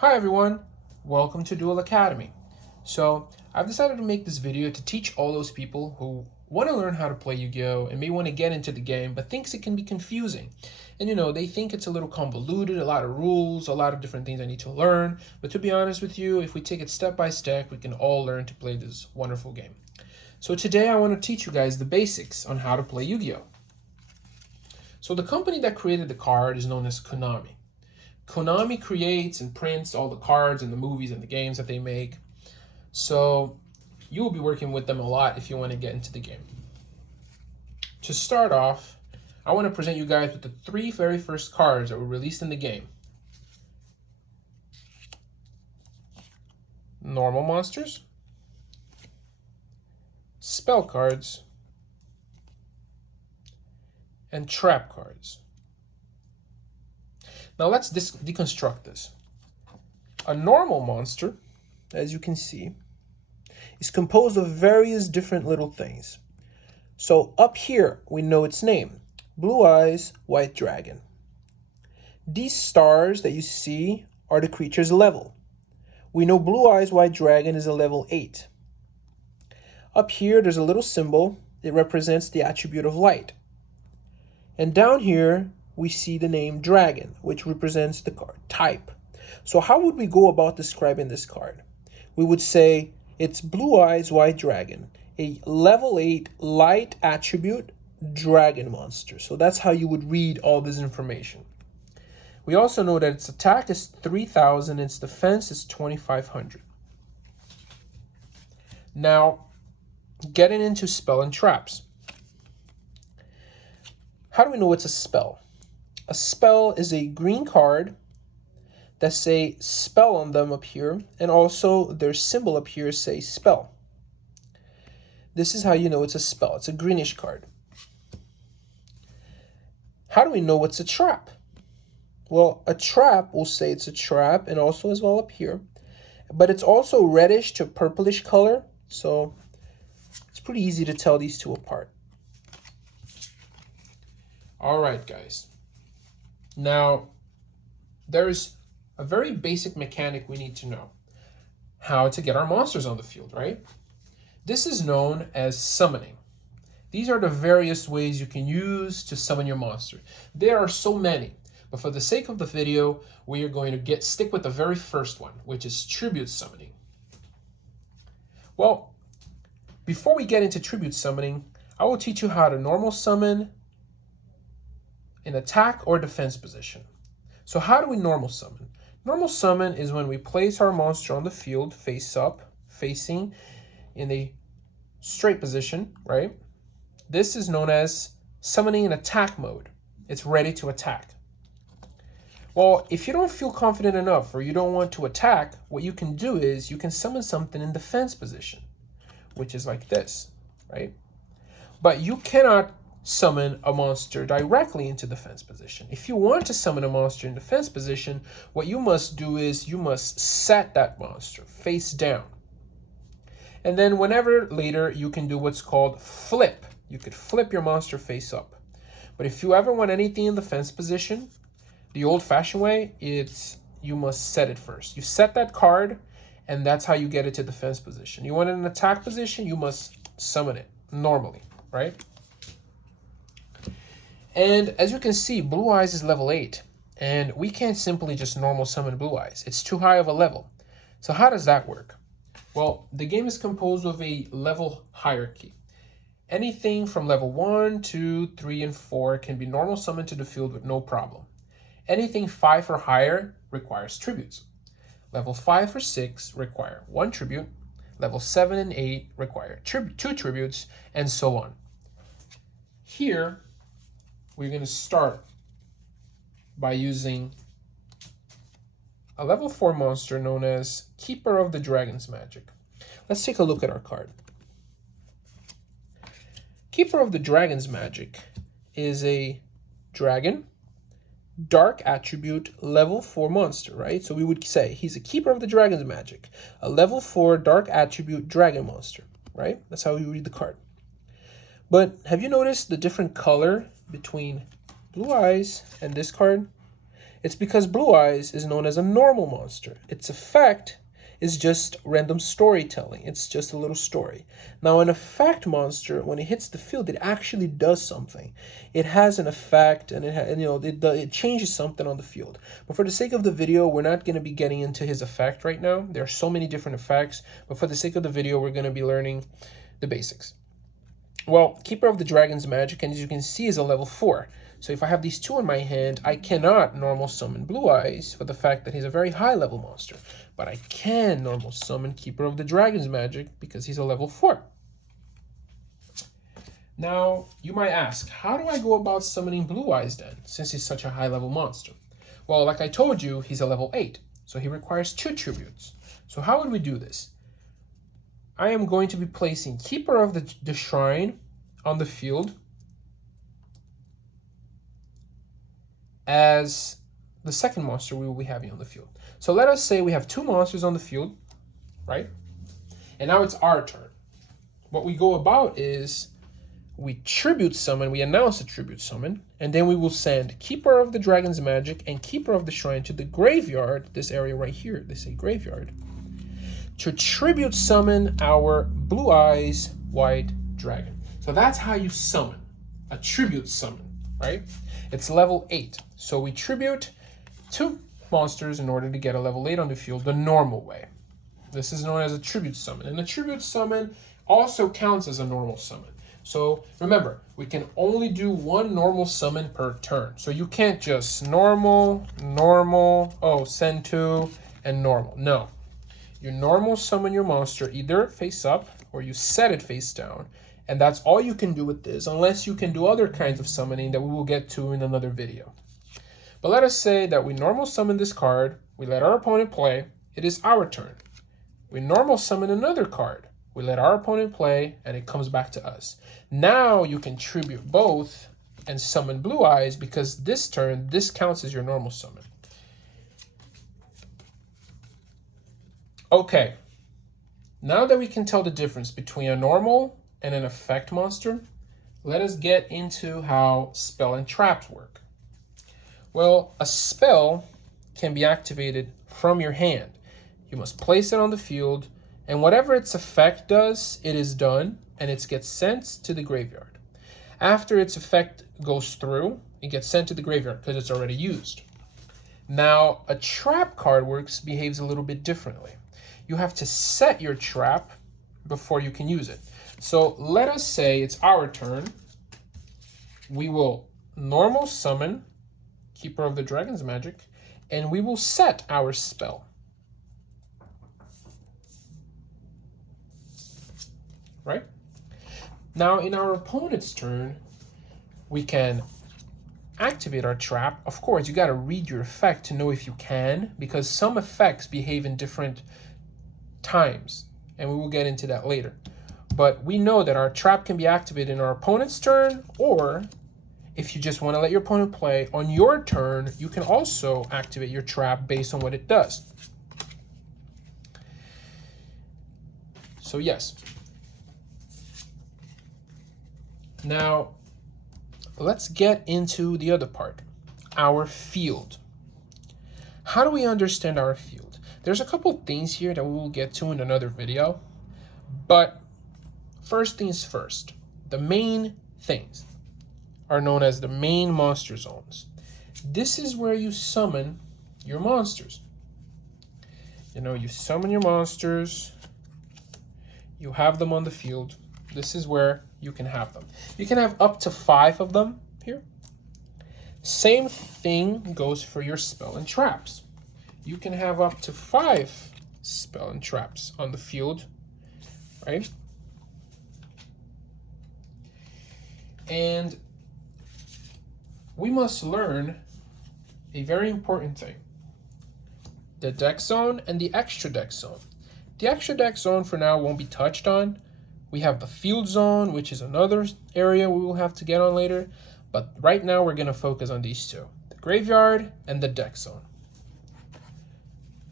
Hi everyone, welcome to Duel Academy. So I've decided to make this video to teach all those people who want to learn how to play Yu-Gi-Oh! And may want to get into the game, but thinks it can be confusing. And they think it's a little convoluted, a lot of rules, a lot of different things I need to learn. But to be honest with you, if we take it step by step, we can all learn to play this wonderful game. So today I want to teach you guys the basics on how to play Yu-Gi-Oh! So the company that created the card is known as Konami. Konami creates and prints all the cards and the movies and the games that they make. So you will be working with them a lot if you want to get into the game. To start off, I want to present you guys with the three very first cards that were released in the game. Normal monsters, spell cards, and trap cards. Now let's deconstruct this. A normal monster, as you can see, is composed of various different little things. So up here, we know its name, Blue Eyes White Dragon. These stars that you see are the creature's level. We know Blue Eyes White Dragon is a level 8. Up here, there's a little symbol. It represents the attribute of light. And down here, we see the name Dragon, which represents the card type. So how would we go about describing this card? We would say it's Blue Eyes White Dragon, a level 8 light attribute dragon monster. So that's how you would read all this information. We also know that its attack is 3,000, its defense is 2,500. Now, getting into spell and traps. How do we know it's a spell? A spell is a green card that say spell on them up here, and also their symbol up here say spell. This is how you know it's a spell. It's a greenish card. How do we know it's a trap? Well, a trap will say it's a trap, and also as well up here, but it's also reddish to purplish color, so it's pretty easy to tell these two apart. All right, guys. Now, there's a very basic mechanic we need to know. How to get our monsters on the field, right? This is known as summoning. These are the various ways you can use to summon your monster. There are so many, but for the sake of the video, we are going to stick with the very first one, which is tribute summoning. Well, before we get into tribute summoning, I will teach you how to normal summon in attack or defense position. So how do we normal summon? Normal summon is when we place our monster on the field face up, facing in a straight position, right? This is known as summoning in attack mode. It's ready to attack. Well, if you don't feel confident enough or you don't want to attack, what you can do is you can summon something in defense position, which is like this, right? But you cannot summon a monster directly into defense position. If you want to summon a monster in defense position, what you must do is you must set that monster face down. And then whenever later you can do what's called flip. You could flip your monster face up. But if you ever want anything in defense position, the old-fashioned way, you must set it first. You set that card, and that's how you get it to defense position. You want it in attack position, you must summon it normally, right? And as you can see, Blue Eyes is level 8, and we can't simply just normal summon Blue Eyes. It's too high of a level. So how does that work? Well, the game is composed of a level hierarchy. Anything from level 1, 2, 3, and 4 can be normal summoned to the field with no problem. Anything 5 or higher requires tributes. Level 5 or 6 require 1 tribute. Level 7 and 8 require 2 tributes, and so on. Here, we're going to start by using a level 4 monster known as Keeper of the Dragon's Magic. Let's take a look at our card. Keeper of the Dragon's Magic is a dragon, dark attribute, level 4 monster, right? So we would say he's a Keeper of the Dragon's Magic, a level 4 dark attribute dragon monster, right? That's how we read the card. But have you noticed the different color between Blue Eyes and this card? It's because Blue Eyes is known as a normal monster. Its effect is just random storytelling. It's just a little story. Now, an effect monster, when it hits the field, it actually does something. It has an effect, and it changes something on the field. But for the sake of the video, we're not going to be getting into his effect right now. There are so many different effects, but for the sake of the video, we're going to be learning the basics. Well, Keeper of the Dragon's magic, and as you can see, is a level 4. So if I have these two in my hand, I cannot normal summon Blue Eyes for the fact that he's a very high level monster. But I can normal summon Keeper of the Dragon's magic because he's a level 4. Now, you might ask, how do I go about summoning Blue Eyes then, since he's such a high level monster? Well, like I told you, he's a level 8, so he requires 2 tributes. So how would we do this? I am going to be placing Keeper of the Shrine on the field as the second monster we will be having on the field. So let us say we have 2 monsters on the field, right? And now it's our turn. What we go about is we tribute summon, we announce a tribute summon, and then we will send Keeper of the Dragon's magic and Keeper of the Shrine to the graveyard, this area right here, they say graveyard, to tribute summon our Blue Eyes White Dragon. So that's how you summon, a tribute summon, right? It's level 8. So we tribute 2 monsters in order to get a level 8 on the field the normal way. This is known as a tribute summon. And a tribute summon also counts as a normal summon. So remember, we can only do 1 normal summon per turn. So you can't just normal, send 2, and normal. No. You normal summon your monster either face up or you set it face down. And that's all you can do with this, unless you can do other kinds of summoning that we will get to in another video. But let us say that we normal summon this card, we let our opponent play, it is our turn. We normal summon another card, we let our opponent play, and it comes back to us. Now you can tribute both and summon Blue Eyes because this turn, this counts as your normal summon. Okay, now that we can tell the difference between a normal and an effect monster, let us get into how spell and traps work. Well, a spell can be activated from your hand. You must place it on the field, and whatever its effect does, it is done, and it gets sent to the graveyard. After its effect goes through, it gets sent to the graveyard because it's already used. Now, a trap card behaves a little bit differently. You have to set your trap before you can use it. So let us say it's our turn. We will normal summon Keeper of the Dragon's magic, and we will set our spell. Right? Now in our opponent's turn, we can activate our trap. Of course, you got to read your effect to know if you can, because some effects behave in different times, and we will get into that later. But we know that our trap can be activated in our opponent's turn, or if you just want to let your opponent play, on your turn, you can also activate your trap based on what it does. So yes. Now, let's get into the other part, our field. How do we understand our field? There's a couple things here that we will get to in another video, but first things first, the main things are known as the main monster zones. This is where you summon your monsters. You summon your monsters, you have them on the field. This is where you can have them. You can have up to 5 of them here. Same thing goes for your spell and traps. You can have up to 5 spell and traps on the field, right? And we must learn a very important thing. The deck zone and the extra deck zone. The extra deck zone for now won't be touched on. We have the field zone, which is another area we will have to get on later. But right now we're going to focus on these two, the graveyard and the deck zone.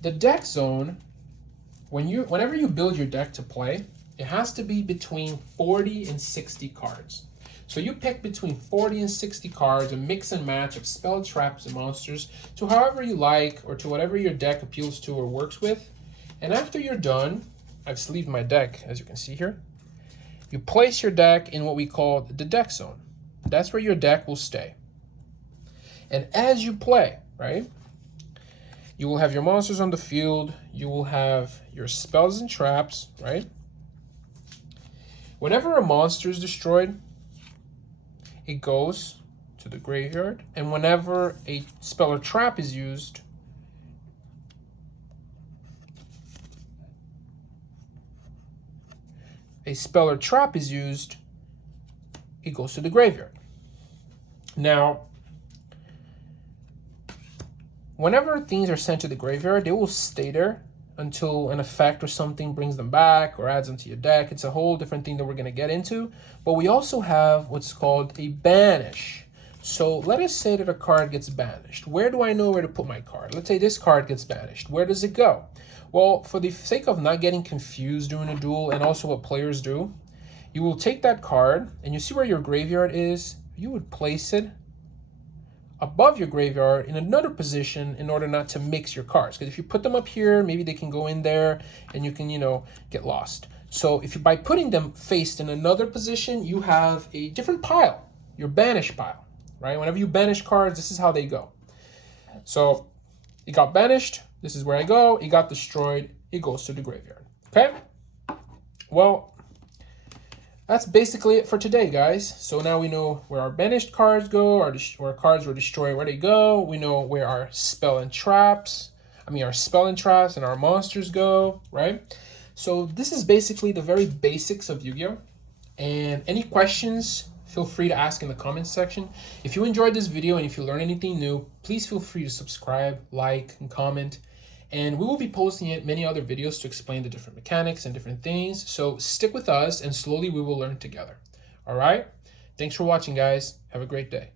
The deck zone, whenever you build your deck to play, it has to be between 40 and 60 cards. So you pick between 40 and 60 cards, a mix and match of spell, traps, and monsters to however you like or to whatever your deck appeals to or works with. And after you're done, I've sleeved my deck, as you can see here. You place your deck in what we call the deck zone. That's where your deck will stay. And as you play, right, you will have your monsters on the field. You will have your spells and traps, right? Whenever a monster is destroyed, it goes to the graveyard. And whenever a spell or trap is used, it goes to the graveyard. Now, whenever things are sent to the graveyard, they will stay there until an effect or something brings them back or adds them to your deck. It's a whole different thing that we're going to get into. But we also have what's called a banish. So let us say that a card gets banished. Where do I know where to put my card? Let's say this card gets banished. Where does it go? Well, for the sake of not getting confused during a duel and also what players do, you will take that card and you see where your graveyard is. You would place it above your graveyard in another position in order not to mix your cards. Because if you put them up here, maybe they can go in there and you can, get lost. So if you, by putting them faced in another position, you have a different pile, your banish pile, right? Whenever you banish cards, this is how they go. So it got banished. This is where I go. It got destroyed. It goes to the graveyard. Okay? Well, that's basically it for today, guys. So now we know where our banished cards go, or cards were destroyed, where they go. We know where our spell and traps and our monsters go, right? So this is basically the very basics of Yu-Gi-Oh! And any questions, feel free to ask in the comments section. If you enjoyed this video and if you learned anything new, please feel free to subscribe, like, and comment. And we will be posting many other videos to explain the different mechanics and different things. So stick with us and slowly we will learn together. All right? Thanks for watching, guys. Have a great day.